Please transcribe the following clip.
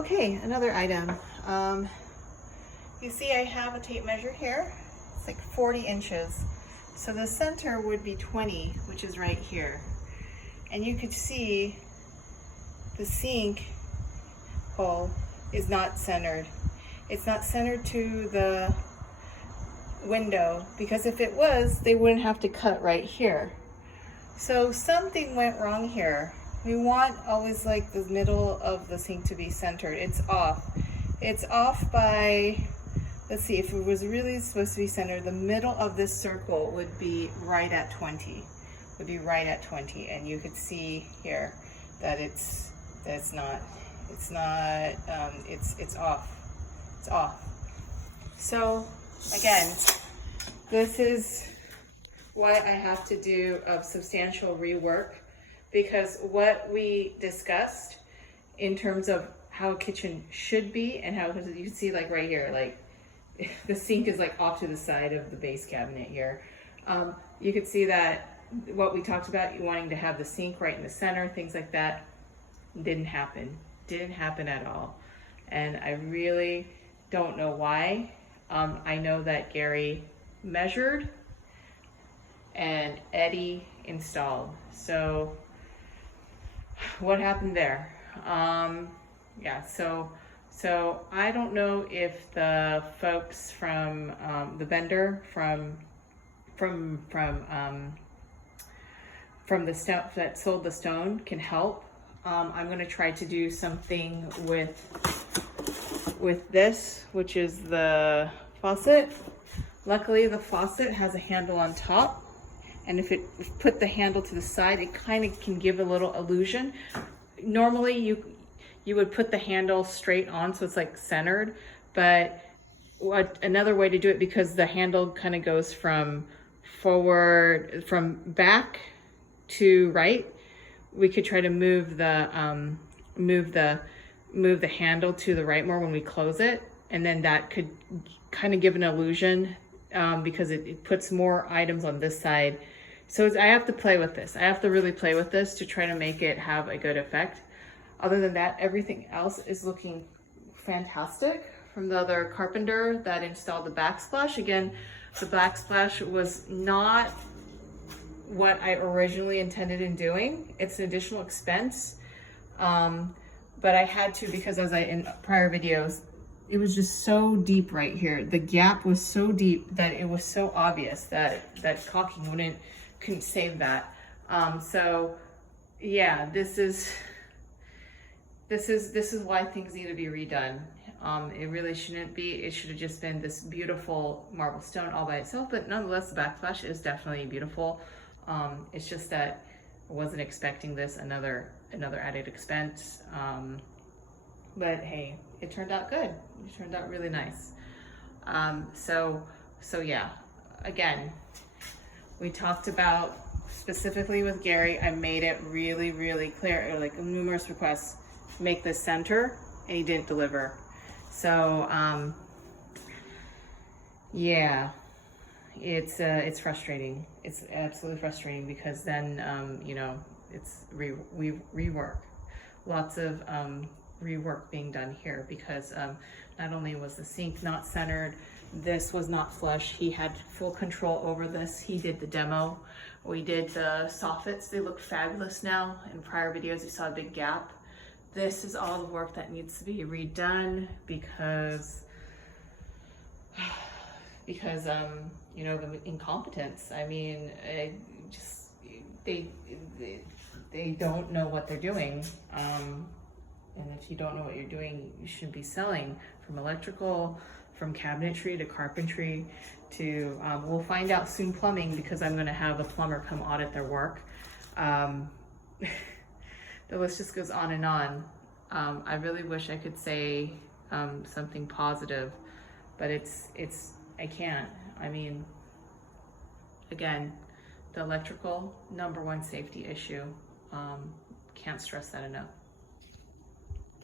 Okay, another item. You see I have a tape measure here. It's like 40 inches. So the center would be 20, which is right here. And you could see the sink hole is not centered. It's not centered to the window, because if it was, they wouldn't have to cut right here. So something went wrong here. We want always like the middle of the sink to be centered. It's off. It's off by, let's see, if it was really supposed to be centered, the middle of this circle would be right at 20. Would be right at 20, and you could see here that it's off. It's off. So again, this is why I have to do a substantial rework, because what we discussed in terms of how a kitchen should be and how you can see like right here, like the sink is like off to the side of the base cabinet here. You could see that what we talked about, you wanting to have the sink right in the center, things like that, didn't happen at all. And I really don't know why. I know that Gary measured and Eddie installed. So what happened there? Yeah, so I don't know if the folks from the vendor from the stone that sold the stone can help. I'm gonna try to do something with this, which is the faucet. Luckily, the faucet has a handle on top, and if put the handle to the side, it kind of can give a little illusion. Normally, you would put the handle straight on, so it's like centered, but another way to do it, because the handle kind of goes from back to right, we could try to move the handle to the right more when we close it, and then that could kind of give an illusion, because it puts more items on this side. So I have to play with this. I have to really play with this to try to make it have a good effect. Other than that, everything else is looking fantastic. From the other carpenter that installed the backsplash, again, the backsplash was not what I originally intended in doing. It's an additional expense, but I had to, because as in prior videos, it was just so deep right here. The gap was so deep that it was so obvious that caulking couldn't save that. So yeah, this is why things need to be redone. It really shouldn't be. It should have just been this beautiful marble stone all by itself, but nonetheless, the backsplash is definitely beautiful. It's just that I wasn't expecting this, another added expense. But hey, it turned out good. It turned out really nice. So yeah, again, we talked about specifically with Gary, I made it really, really clear, like numerous requests, make this center, and he didn't deliver. So yeah, it's frustrating. It's absolutely frustrating, because then you know, it's rework, lots of rework being done here, because not only was the sink not centered, this was not flush. He had full control over this. He did the demo. We did the soffits. They look fabulous now. In prior videos, you saw a big gap. This is all the work that needs to be redone, because you know, the incompetence. I mean, they don't know what they're doing. And if you don't know what you're doing, you shouldn't be selling. From electrical, from cabinetry to carpentry to, we'll find out soon, plumbing, because I'm gonna have a plumber come audit their work. The list just goes on and on. I really wish I could say something positive, but I can't. I mean, again, the electrical, #1 safety issue. Can't stress that enough.